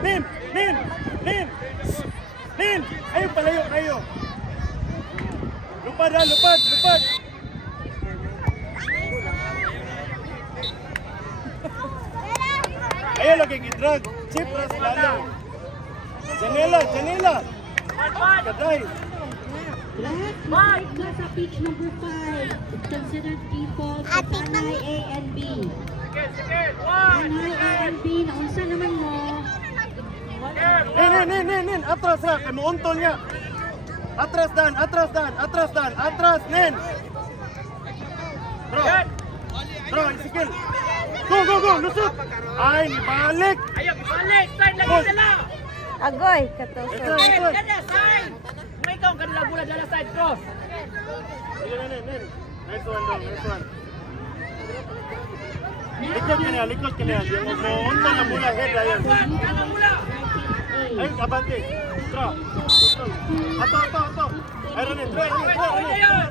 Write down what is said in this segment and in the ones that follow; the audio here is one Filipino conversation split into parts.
Nin! Nin! Nin! Nin! Ayaw, palayo kayo. Lupad ha, lupad, lupad. Ayaw lagi gidrag. Chip ras lalo. Janela, janela. Kaday. Lahat ka sa pitch number 5. It's considered default sa Tanay A and B. Tanay A and B, naunsa naman mo? Nin. Atras ha, kay muuntol niya. Atras dan, atras, nin. Bro, isikil. Go, lusot. Ay, balik. Ayaw, ibalik! Side lagi sila! Agoy, katusok. Ito. Ganda, side! May ikaw ang kanila bola dala side cross. Nin. Nice one. Likod ka niya. Yung muuntol na mula, head ayan. Ano mula? Ay, abante. Draw. Ato. Ay, Ronin.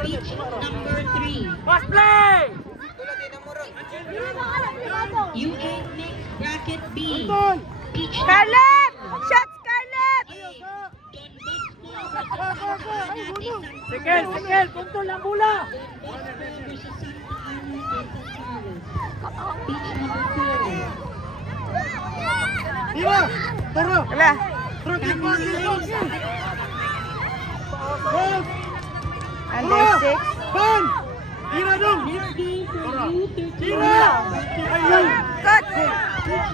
Pitch number 3. Pass play! UA mixed bracket B. Unton. Pitch Scarlett! Shot, Scarlett! Sikil! Kuntol ang bola! Pitch number 4. Tira. Tara. Wala. Under 6. Ban. Tira dong. Tira. Ayun. Coach! Coach,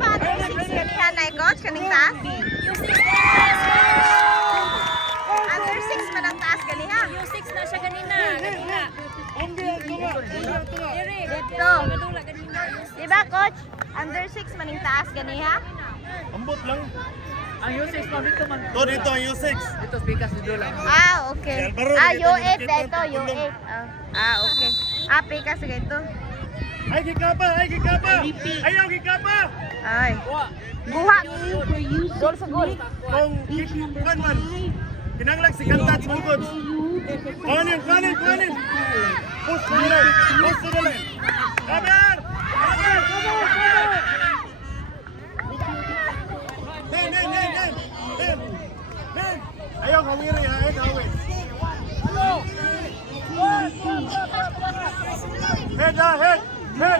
ba? Under 6 kanihan na coach? Kaning taas? Under 6 man ang taas ganiha. Yung 6 na siya ganina. Ombi ang tunga. Dito. Diba coach? Under 6 man ang taas ganiha? Ambot lang. Ang U6 mo dito man. Dito ang U6. Dito speakers dito lang. Ah, okay. U8 dito, U8. Okay. Pika sige ito. Ay, gikapa. Ayaw, gikapa. Ay. Buha. Gol sa gol. Kung man. Kinanglag si Kantat Bugod. Kanin. Push to the line. Kaber. Nen. Ayaw, hawiri ha. Hawiri. Head.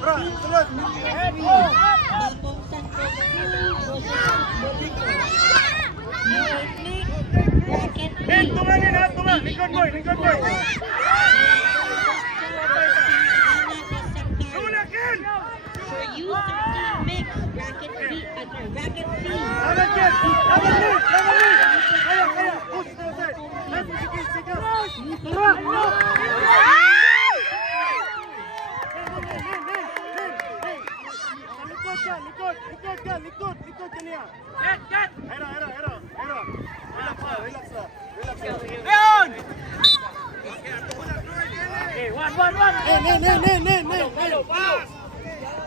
Bro, sulod. Nen, tunga. Likod boy. Tula, Ken. For U13 mixed bracket B. Bracket C. Laban, Ken. Kaya. Push to the side. Sige. Tara. Likod ka niya. Get! Hero. Relax lang. Leon! Okay, one. Nen.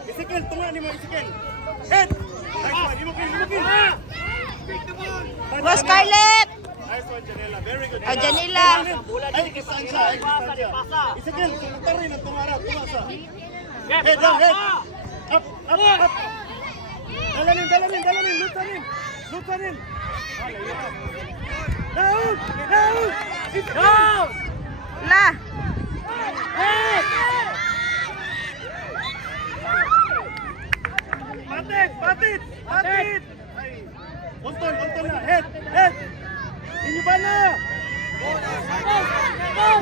Isikil, tunga ni mo, isikil. Head! Nice one, himukil. Go Scarlett! Nice one, Janela. Very good. Janela. Ay, kisan siya. Isikil, sumutar rin ang tunga sa. Get! Head. Up. Dalanin. Lutanin. Down! Go! La. Patit! Ay. Untol na. Head! Inyo ba na? Down!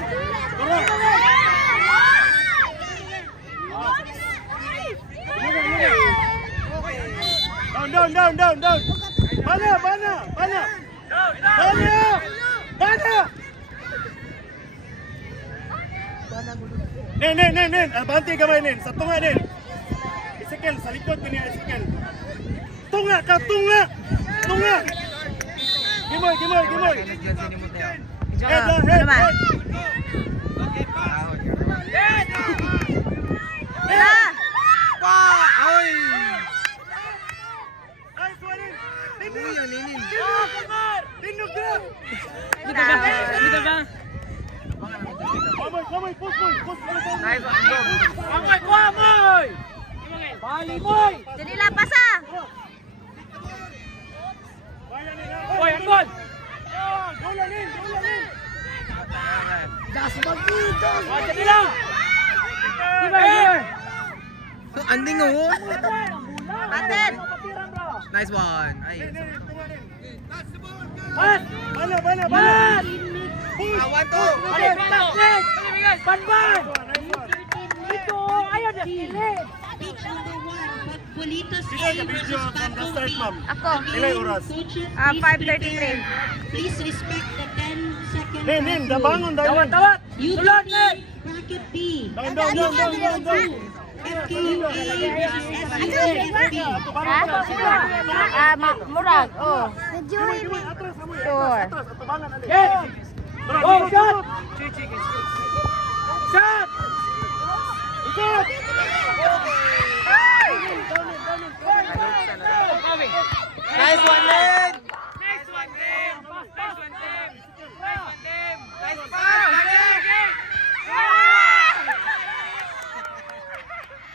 Bana! Nen! Abante gamay nen! Sa tunga nen! Isikil, sa likod ko niya isikil! Tunga! Gimoy! Head! Ano ba? La. Ay, suwanin! Tindog! Dito ba? Kamoy, push boy! Nice one, go! Amoy! Alimoy! Janila, pasa! Bayan Nin, ha? Boy, ang gol! Gola Nin, gola Nin. Oh, Janila! Diba, Anding oh. Atin! Nice one. Ay. Nin, Nin, tunga Nin. Pas! Bala, bala, bala. Pas! Awan to. Alin, pitas, Nin! Banban! Nice one. Dito, ayaw na kilid! Pitch number 1, Patpulitas Sila A ka video versus from the start, Baco B. ma'am. Ako. Ilay oras. Coaches, Ah, please 5:33. prepare. Please respect the 10-second Nin, Nin, time rule. dabangon, Tawat, dabangon. tawat! U13, Sulod, Nin! bracket B. Down, down, down, down, down, down. FKU A versus SUFB. Murag, oh. Atras, amoy. Sure. Atras, atubangan, ali. Yes! Oh, shot! Shot! Ikot! Nice one, Len. Nice one, Tim! Nice one, Tim! Nice one, Tim! Nice pass.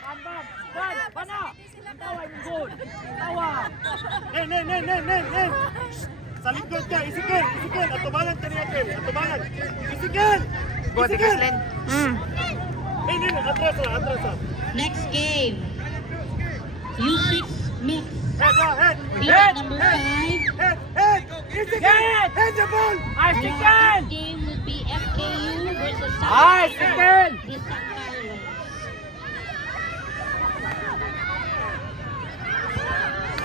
Banban! Ban! Bana! Tawa yung goal! Tawa! Nen, nen, nen, nen, nen, nen. Sa likod ka, isikil, isikil. Atubangan ka niya, Ken. Atubangan. Isikil! Isikil! Nen, nen, atras na, atras na. Next game. U6 mix. Head, head. Pitch number 5. Head, head. Isikil! Head! Head the ball! Ice chicken! Game would be FKU versus Ice chicken! de San Carlos.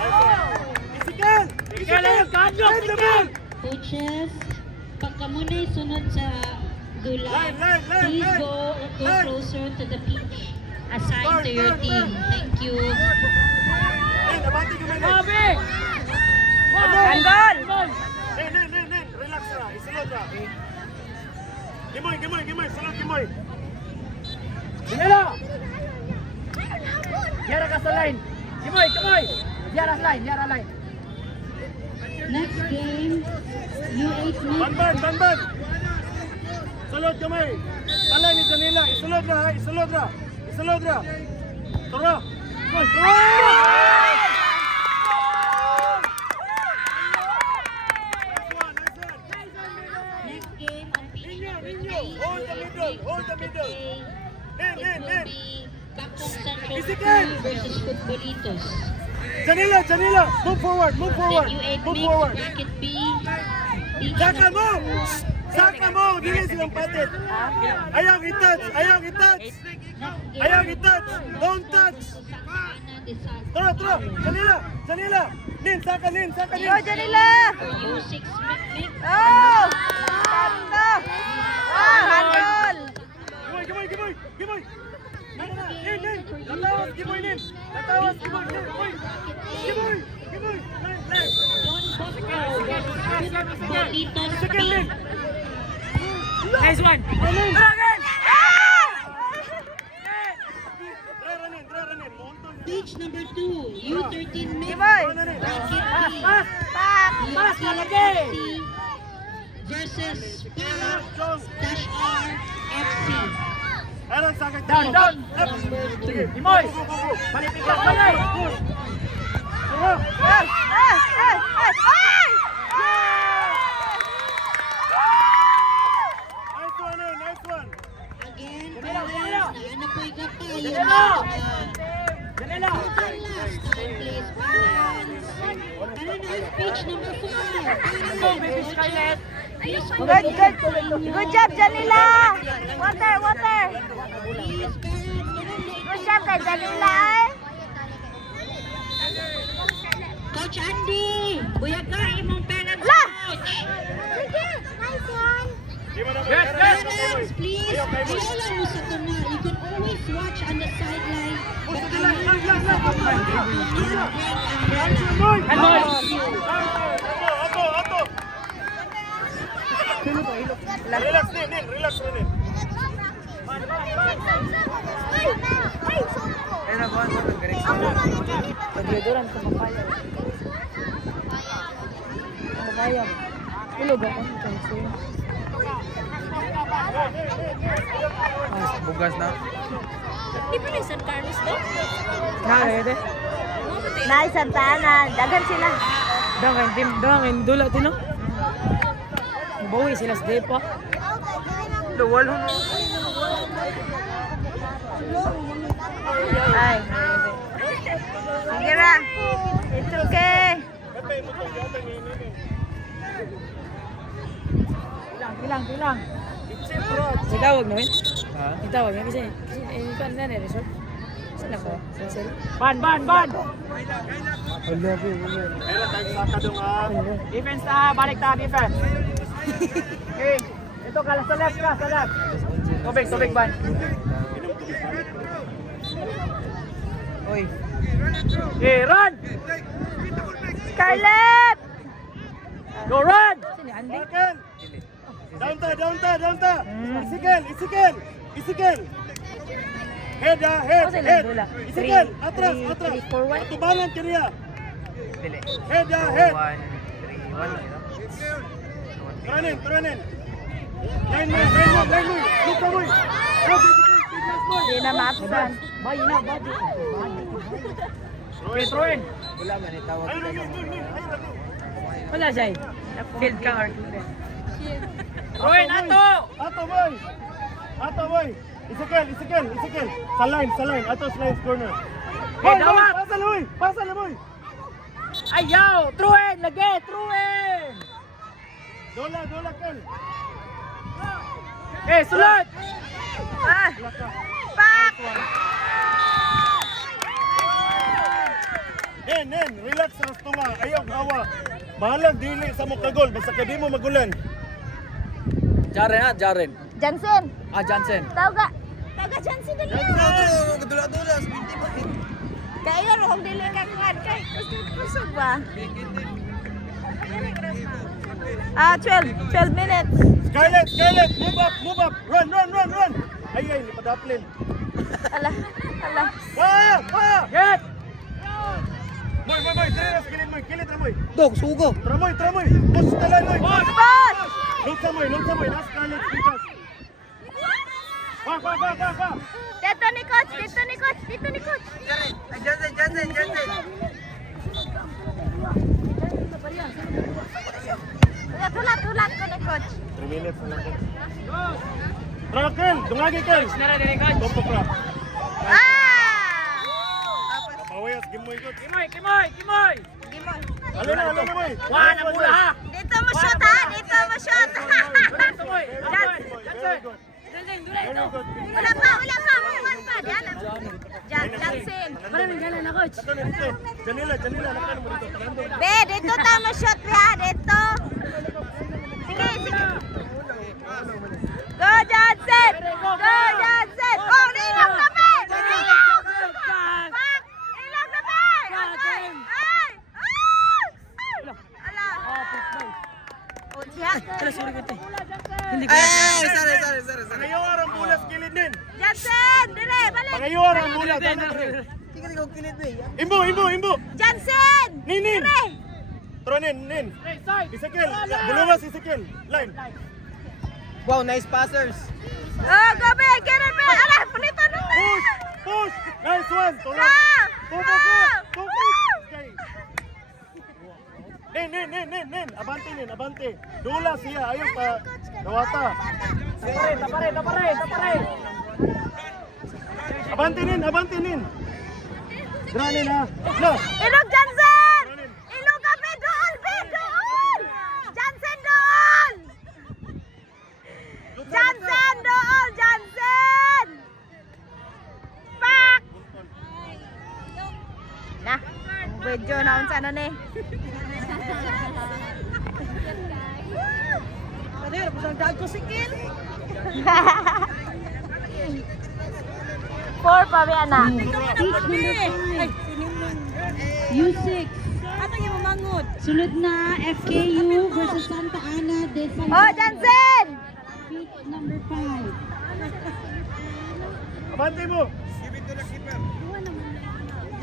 Isikil! Chicken ayun! Kadyo! Head the ball! Coaches, pagka muna'y sunod sa dula, Line, line, line, please line. go Line. closer to the pitch assigned to your Turn, team. turn. Thank you. Nen, nabati ka, Nen. Sabi! Ang gol! Nen, nen, nen, nen. Relax na. Isulod na. Gimoy, gimoy, gimoy. Sulod, gimoy. Sinelo! Yara ka sa line! Kimoy! Kimoy! Yara sa line! Yara line! Next game, U8 mix. Banban, banban. Sulod kamay. Pala ni Janila. Isulod na, ha. Isulod na. Isulod na. Tura. Gol. Next game, on pitch Ninyo, number ninyo. 3, Hold the middle, hold the middle. Nen, it nen, will nen. be Bacong Central Isikan. School versus Futbolitos. Janila, Janila. Move forward, move forward. Then U8 Move mix, forward. bracket B. Pitch Saka mo! number 4. Saka mo! Dili silang patit. Ayaw i-touch! Ayaw i-touch! Ayaw i-touch! Don't touch! Ana de San Tara, tara! Janila! Janila! Nin, saka nin! Saka nin! Go, Janila! U6 mix. Oh! Ganda! Ah, handol! Gimoy, gimoy, gimoy! Gimoy! Nin, nin! Natawas, gimoy, nin! Natawas, gimoy, nin! Gimoy! Gimoy! Gimoy! Line, line! Don Bosco versus Futbolitos Sige, B. nin! Nice one! Nin! Again! Drera nin, drera nin! Monton! Pitch number 2, U13 mix. Gimoy! Ano nin? Bracket Pass! B. Pass! Pak! Pass na lagi! Versus Jones! Spa-R FC. Aron, saka Down, down! Number 2. Imoy! Go, go, go! Malipit ka balay! Tara! Ay! Ay! Ay! Ay! Ay! Nice one, nin! Nice one! Again, Janela, Janela. ano po ikapayo Janela! Janela! total last time place balance. Ano na ang pitch number 4? Go, baby Scarlett! Good, good! Good job, Janila! Water, water! Please, parents, Good job kay Janila, ay! Coach Andy! Buyag ka imong parents, La! coach! Sige! Nice one! Di mo na Yes, yes. Parents, please, Ayaw, kayo mo. ayaw lang mo sa tuna. You can always watch on the sideline. But Puso I sila! want Lang, lang, lang! you to bring umbrella. Boy! Handball! Ato, ato! Relax, nin, nin! Relax, nin! Ay, nakuha ko. Galing. Pagyaduran sa mapaya. Mapaya. Ulog ako. Bugas na. Di ba na San Carlos to? Nakakaya Nay, Santa Ana. Dagan sila. Dangin, dula tino. Bawi sila sa depa. Luwal ho. Ay. Sige na. It's okay. Ilang. Itawag na, Ha? Itawag na kasi kan na resort. Saan ako? Ban! Meron tayong saka dong Defense na, balik ta, defense. Okay. Ito ka, sa left. Tubig, ban. Oy. Okay, run! Scarlett! Go run! Markel! Down ta! Isikel! Head! Isikel! Atras! Atubangan kiriya! Dili. Head! 1, 3, 1. Turanin! Line mo! Luka mo! Hindi na maapsan. Okay, throw in. Wala man itawag. Wala siya eh. Field ka or throw in, Ato! Ato boy! Isikel! Sa line! Ato's line corner! Hey, dawat! Pasal na boy! Ayaw! Throw in! Lagi! Throw in! Dola Kel! Okay, sulat! Ah! Pak! Nen, relax sa tunga, ayaw hawa. Bahalag dili sa mo kagol, basta ka di mo magulan. Jaren. Jansen! Jansen. Taga Jansen dali na! Dula. Spinti ba? Kaya ro dili ka kuan kay kusog ba? 12 minutes. Scarlett, move up, run! Ay, lipadaplin. Ala. Get! Moy, kilit ra moy. Dog, sugo. Tramoy, push talan moy. Boss! Lugsa moy, last Scarlett, bigas. Wa. Dito ni coach. Jansen. Tulat ko ni coach. 3 minutes na lang. Rakel, dungagi Kel. Nara dili ka. Topok ra. Papawayas, gimoy ko. Kimoy! Alin na moy. Wala na pula ha! Dito mo shoot ha. Dito mo eh! Very good. Wala pa. Jansen. na coach! Ito na dito. Janila, nakan mo dito. Pagando. Be, dito tama shot ha. Dito. Sige. Go Jansen! Oh, nilang na be! Ilang na be! Ay! Ala! Oh, siya. Hindi Sorry. Pangayaw arang bulas kilid nin. Jansen! Dire, balik! Pangayaw arang bulas. Tingnan ko kilit ba? Imbo. Jansen! Nin. Dire! Tro nin. Isikel. Bulumas Isikel. Line. Wow, nice passers. Oh, go be! Get it, be! Ala, punito na! Push. Nice one. Turo. Tupo. Okay. Nin. Abante. Dula siya. Ayaw pa. Nawata. Tapare! Abante nin. Granin ha. No. Ilog Jansen! Ilog ka, be! Doon! Jansen, doon! Jansen! Pak! Nah, medyo naon sana ni. Four pa ba na? U6. Sunod na FKU versus Santa Ana de San Oh, Jansen! Pitch number 5. Abante mo.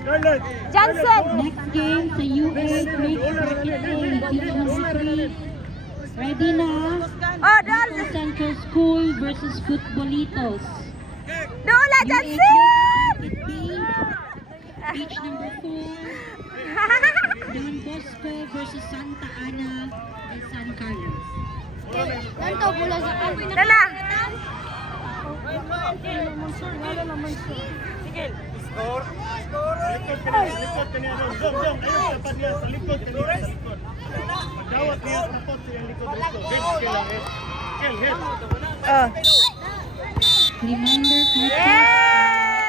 Scarlett. Jansen! Next game sa U8 Make Bracket A, pitch number 3. Ready na? Oh, doon! Central School versus Futbolitos. Doon, Jansen! pitch number 4. Don Bosco versus Santa Ana and San Carlos. Nanto bola sa kami. Dala. Score. Sa likod kaniya doon. Dong. Ayun, dapat niya sa likod kaniya. Sa likod. Magdawat niya sa pot sa likod dito. Hit, kill lang, hit. Kill, hit. Reminder, Yeah!